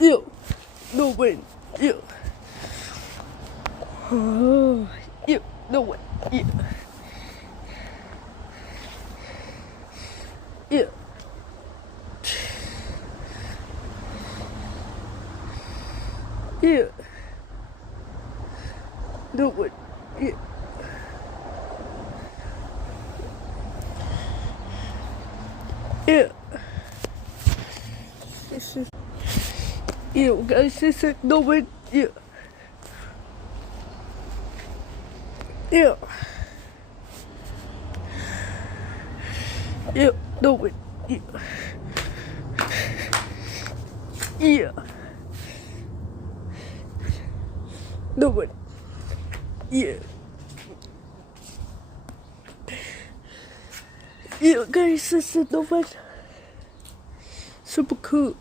Ew. No way. Ew. Oh, ew. No way. Ew. Ew. Ew. No way. Ew. Ew. This is. Ew, guys, this is no way. Ew. Ew. Ew. No way. Ew. Ew. No way. Ew. Ew, guys, this is no way. Super cool.